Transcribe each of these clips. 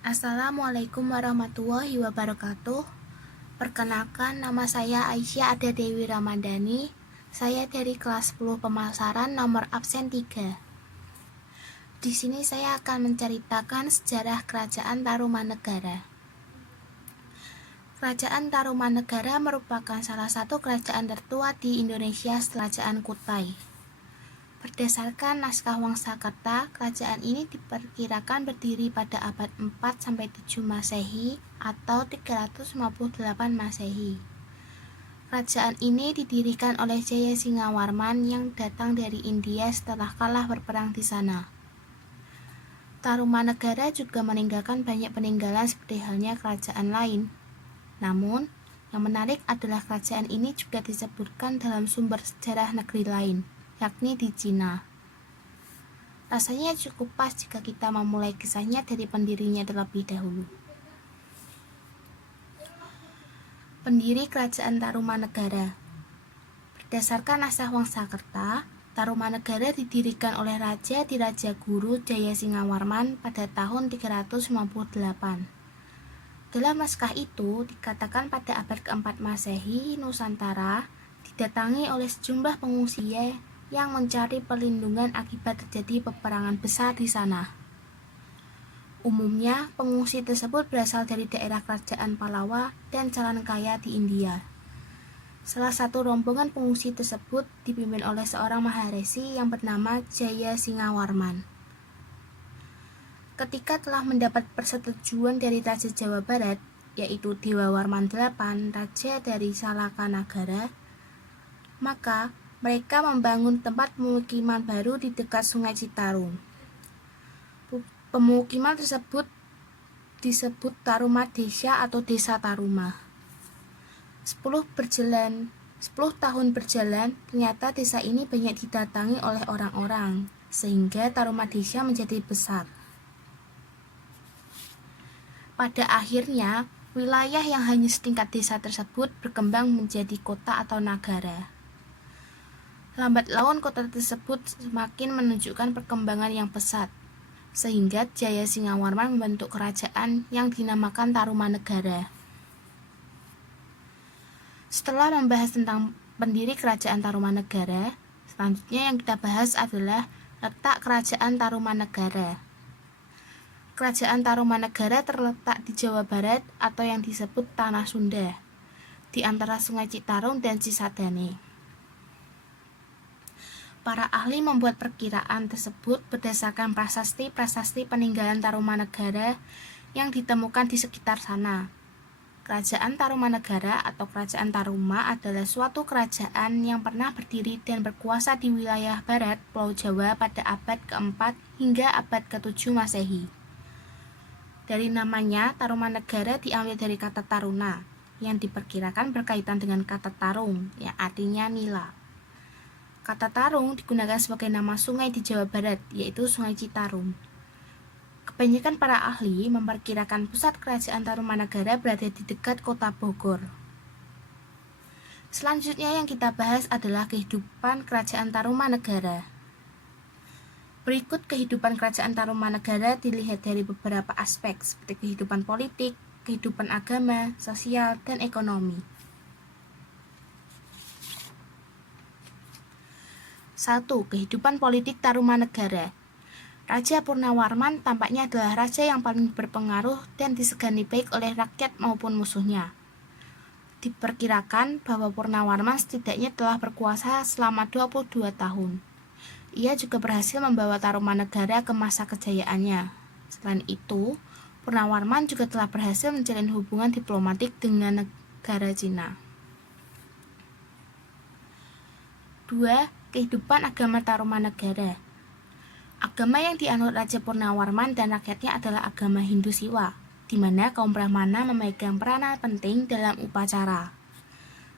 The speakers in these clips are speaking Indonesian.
Assalamualaikum warahmatullahi wabarakatuh. Perkenalkan, nama saya Aisyah Ada Dewi Ramadhani. Saya dari kelas 10 pemasaran nomor absen 3. Di sini saya akan menceritakan sejarah Kerajaan Tarumanegara. Kerajaan Tarumanegara merupakan salah satu kerajaan tertua di Indonesia setelah Kerajaan Kutai. Berdasarkan naskah Wangsakerta, kerajaan ini diperkirakan berdiri pada abad 4-7 Masehi atau 358 Masehi. Kerajaan ini didirikan oleh Jayasingawarman yang datang dari India setelah kalah berperang di sana. Tarumanegara juga meninggalkan banyak peninggalan seperti halnya kerajaan lain. Namun, yang menarik adalah kerajaan ini juga disebutkan dalam sumber sejarah negeri lain, yakni di Cina. Rasanya cukup pas jika kita memulai kisahnya dari pendirinya terlebih dahulu. Pendiri Kerajaan Tarumanegara. Berdasarkan naskah Wangsakerta, Tarumanegara didirikan oleh Raja Dirajaguru Jayasingawarman pada tahun 358. Dalam naskah itu dikatakan pada abad keempat Masehi, Nusantara didatangi oleh sejumlah pengungsi yang mencari perlindungan akibat terjadi peperangan besar di sana. Umumnya, pengungsi tersebut berasal dari daerah kerajaan Pallava dan Calankaya di India. Salah satu rombongan pengungsi tersebut dipimpin oleh seorang maharesi yang bernama Jayasingawarman. Ketika telah mendapat persetujuan dari Raja Jawa Barat, yaitu Dewa Warman VIII, Raja dari Salakanagara, maka mereka membangun tempat pemukiman baru di dekat Sungai Citarum. Pemukiman tersebut disebut Tarumadesha atau Desa Taruma. 10 tahun berjalan, ternyata desa ini banyak didatangi oleh orang-orang, sehingga Tarumadesha menjadi besar. Pada akhirnya, wilayah yang hanya setingkat desa tersebut berkembang menjadi kota atau nagara. Lambat laun kota tersebut semakin menunjukkan perkembangan yang pesat, sehingga Jayasingawarman membentuk kerajaan yang dinamakan Tarumanegara. Setelah membahas tentang pendiri kerajaan Tarumanegara, selanjutnya yang kita bahas adalah letak kerajaan Tarumanegara. Kerajaan Tarumanegara terletak di Jawa Barat atau yang disebut Tanah Sunda, di antara Sungai Citarum dan Cisadane. Para ahli membuat perkiraan tersebut berdasarkan prasasti-prasasti peninggalan Tarumanegara yang ditemukan di sekitar sana. Kerajaan Tarumanegara atau Kerajaan Taruma adalah suatu kerajaan yang pernah berdiri dan berkuasa di wilayah barat Pulau Jawa pada abad ke-4 hingga abad ke-7 Masehi. Dari namanya, Tarumanegara diambil dari kata Taruna, yang diperkirakan berkaitan dengan kata Tarung, yang artinya nila. Kata Tarung digunakan sebagai nama sungai di Jawa Barat, yaitu Sungai Citarum. Kebanyakan para ahli memperkirakan pusat kerajaan Tarumanegara berada di dekat kota Bogor. Selanjutnya yang kita bahas adalah kehidupan kerajaan Tarumanegara. Berikut kehidupan kerajaan Tarumanegara dilihat dari beberapa aspek seperti kehidupan politik, kehidupan agama, sosial, dan ekonomi. 1. Kehidupan politik Tarumanegara. Raja Purnawarman tampaknya adalah raja yang paling berpengaruh dan disegani baik oleh rakyat maupun musuhnya. Diperkirakan bahwa Purnawarman setidaknya telah berkuasa selama 22 tahun. Ia juga berhasil membawa Tarumanegara ke masa kejayaannya. Selain itu, Purnawarman juga telah berhasil menjalin hubungan diplomatik dengan negara Cina. 2. Kehidupan agama Tarumanegara. Agama yang dianut Raja Purnawarman dan rakyatnya adalah agama Hindu Siwa, di mana kaum Brahmana memegang peranan penting dalam upacara.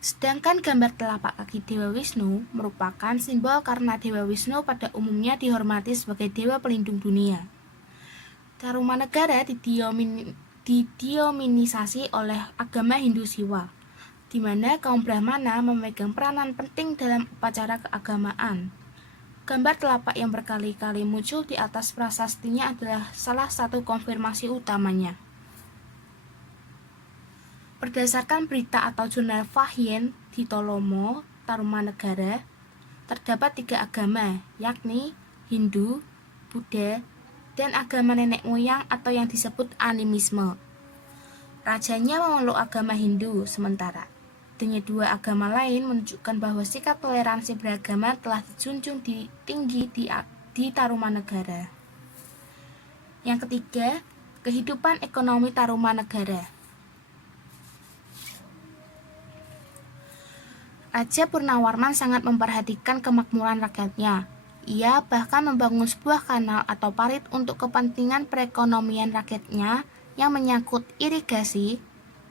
Sedangkan gambar telapak kaki Dewa Wisnu merupakan simbol karena Dewa Wisnu pada umumnya dihormati sebagai dewa pelindung dunia. Tarumanegara didominisasi oleh agama Hindu Siwa, di mana kaum Brahmana memegang peranan penting dalam upacara keagamaan. Gambar telapak yang berkali-kali muncul di atas prasastinya adalah salah satu konfirmasi utamanya. Berdasarkan berita atau jurnal Fahyen di Tolomo, Tarumanegara, terdapat 3 agama, yakni Hindu, Buddha, dan agama nenek moyang atau yang disebut animisme. Rajanya memeluk agama Hindu sementara. Adanya 2 agama lain menunjukkan bahwa sikap toleransi beragama telah dijunjung tinggi di Tarumanegara. Yang ketiga, kehidupan ekonomi Tarumanegara. Raja Purnawarman sangat memperhatikan kemakmuran rakyatnya. Ia bahkan membangun sebuah kanal atau parit untuk kepentingan perekonomian rakyatnya yang menyangkut irigasi,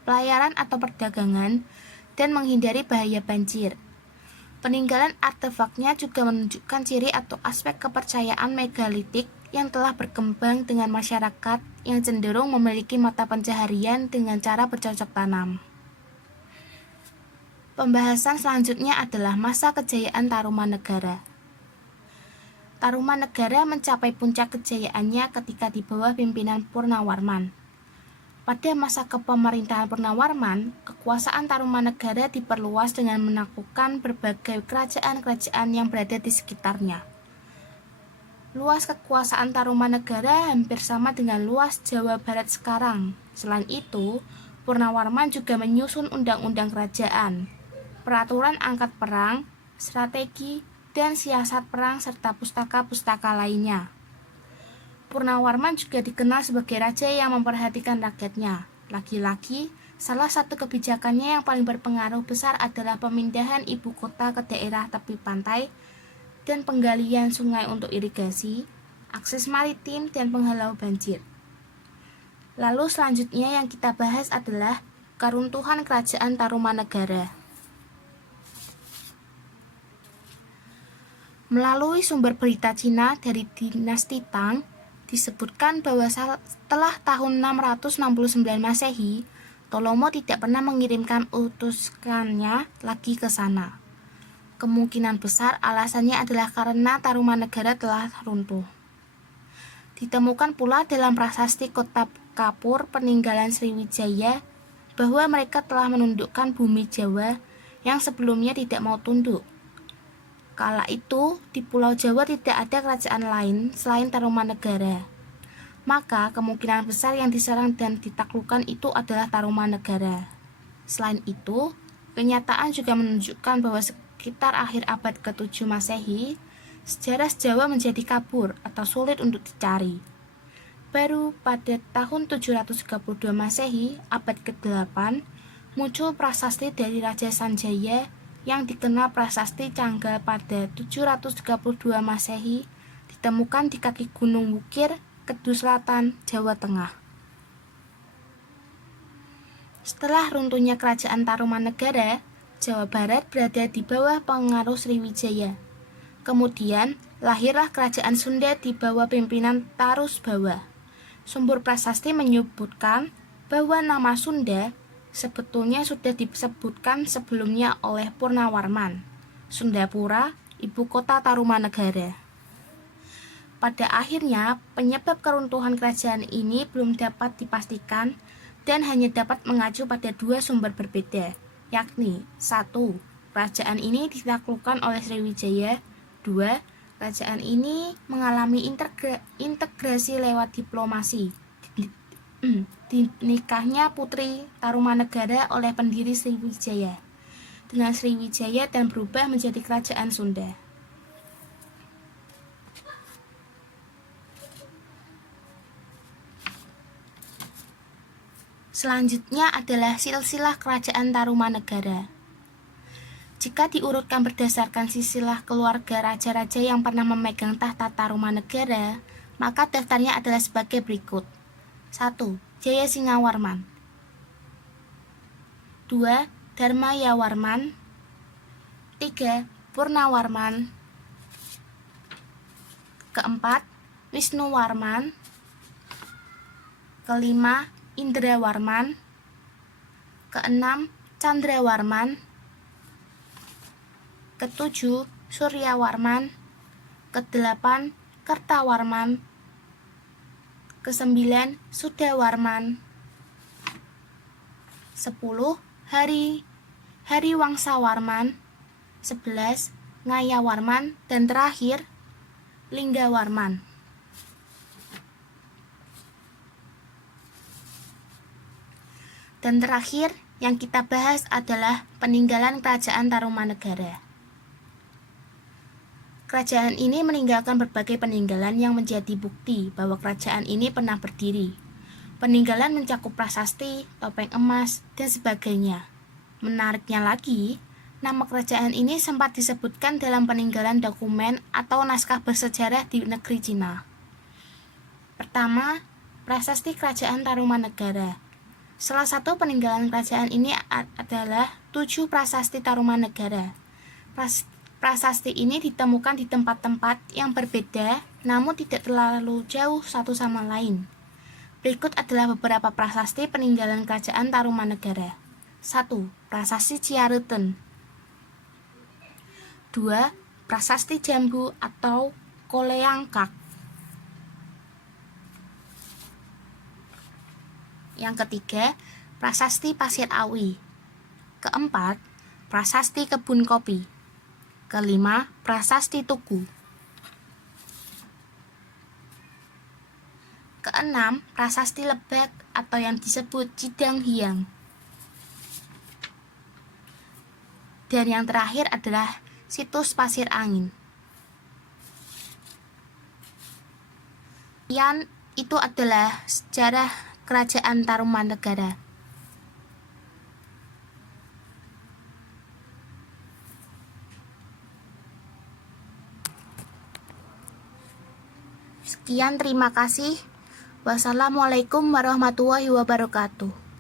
pelayaran atau perdagangan, dan menghindari bahaya banjir. Peninggalan artefaknya juga menunjukkan ciri atau aspek kepercayaan megalitik yang telah berkembang dengan masyarakat yang cenderung memiliki mata pencaharian dengan cara bercocok tanam. Pembahasan selanjutnya adalah masa kejayaan Tarumanegara. Tarumanegara mencapai puncak kejayaannya ketika di bawah pimpinan Purnawarman. Pada masa kepemerintahan Purnawarman, kekuasaan Tarumanegara diperluas dengan menaklukkan berbagai kerajaan-kerajaan yang berada di sekitarnya. Luas kekuasaan Tarumanegara hampir sama dengan luas Jawa Barat sekarang. Selain itu, Purnawarman juga menyusun undang-undang kerajaan, peraturan angkat perang, strategi, dan siasat perang serta pustaka-pustaka lainnya. Purnawarman juga dikenal sebagai raja yang memperhatikan rakyatnya. Lagi-lagi, salah satu kebijakannya yang paling berpengaruh besar adalah pemindahan ibu kota ke daerah tepi pantai dan penggalian sungai untuk irigasi, akses maritim, dan penghalau banjir. Lalu selanjutnya yang kita bahas adalah keruntuhan kerajaan Tarumanegara. Melalui sumber berita Cina dari dinasti Tang, disebutkan bahwa setelah tahun 669 Masehi, Tolomo tidak pernah mengirimkan utusannya lagi ke sana. Kemungkinan besar alasannya adalah karena Tarumanegara telah runtuh. Ditemukan pula dalam prasasti kota Kapur peninggalan Sriwijaya bahwa mereka telah menundukkan bumi Jawa yang sebelumnya tidak mau tunduk. Kala itu, di Pulau Jawa tidak ada kerajaan lain selain Tarumanegara. Maka, kemungkinan besar yang diserang dan ditaklukkan itu adalah Tarumanegara. Selain itu, kenyataan juga menunjukkan bahwa sekitar akhir abad ke-7 Masehi, sejarah Jawa menjadi kabur atau sulit untuk dicari. Baru pada tahun 732 Masehi, abad ke-8, muncul prasasti dari Raja Sanjaya yang dikenal prasasti Canggal pada 732 Masehi, ditemukan di kaki Gunung Wukir, Kedu Selatan, Jawa Tengah. Setelah runtuhnya kerajaan Tarumanegara, Jawa Barat berada di bawah pengaruh Sriwijaya. Kemudian, lahirlah kerajaan Sunda di bawah pimpinan Tarusbawa. Sumber prasasti menyebutkan bahwa nama Sunda sebetulnya sudah disebutkan sebelumnya oleh Purnawarman. Sundapura, ibu kota Tarumanegara. Pada akhirnya, penyebab keruntuhan kerajaan ini belum dapat dipastikan dan hanya dapat mengacu pada 2 sumber berbeda, yakni 1. Kerajaan ini ditaklukkan oleh Sriwijaya. 2. Kerajaan ini mengalami integrasi lewat diplomasi. Dinikahnya putri Tarumanegara oleh pendiri Sriwijaya dengan Sriwijaya dan berubah menjadi kerajaan Sunda. Selanjutnya adalah silsilah kerajaan Tarumanegara. Jika diurutkan berdasarkan silsilah keluarga raja-raja yang pernah memegang tahta Tarumanegara, maka daftarnya adalah sebagai berikut. 1. Jayasingawarman. 2. Dharmayawarman. 3. Purnawarman. Keempat, Wisnuwarman. Kelima, Indrawarman. Keenam, Candrawarman. Ketujuh, Suryawarman. ke-8 Kertawarman, ke-9 Sudawarman, 10 Hari Wangsawarman, 11 Ngayawarman, dan terakhir Linggawarman. Dan terakhir yang kita bahas adalah peninggalan Kerajaan Tarumanegara. Kerajaan ini meninggalkan berbagai peninggalan yang menjadi bukti bahwa kerajaan ini pernah berdiri. Peninggalan mencakup prasasti, topeng emas, dan sebagainya. Menariknya lagi, nama kerajaan ini sempat disebutkan dalam peninggalan dokumen atau naskah bersejarah di negeri Cina. Pertama, prasasti Kerajaan Tarumanegara. Salah satu peninggalan kerajaan ini adalah 7 prasasti Tarumanegara. Prasasti ini ditemukan di tempat-tempat yang berbeda, namun tidak terlalu jauh satu sama lain. Berikut adalah beberapa prasasti peninggalan Kerajaan Tarumanegara. 1. Prasasti Ciareuteun. 2. Prasasti Jambu atau Koleangkak. Yang ketiga, Prasasti Pasir Awi. Keempat, Prasasti Kebun Kopi. Kelima, Prasasti Tugu. Keenam, Prasasti Lebak atau yang disebut Cidang Hyang. Dan yang terakhir adalah Situs Pasir Angin. Itu adalah sejarah Kerajaan Tarumanegara. Sekian, terima kasih. Wassalamualaikum warahmatullahi wabarakatuh.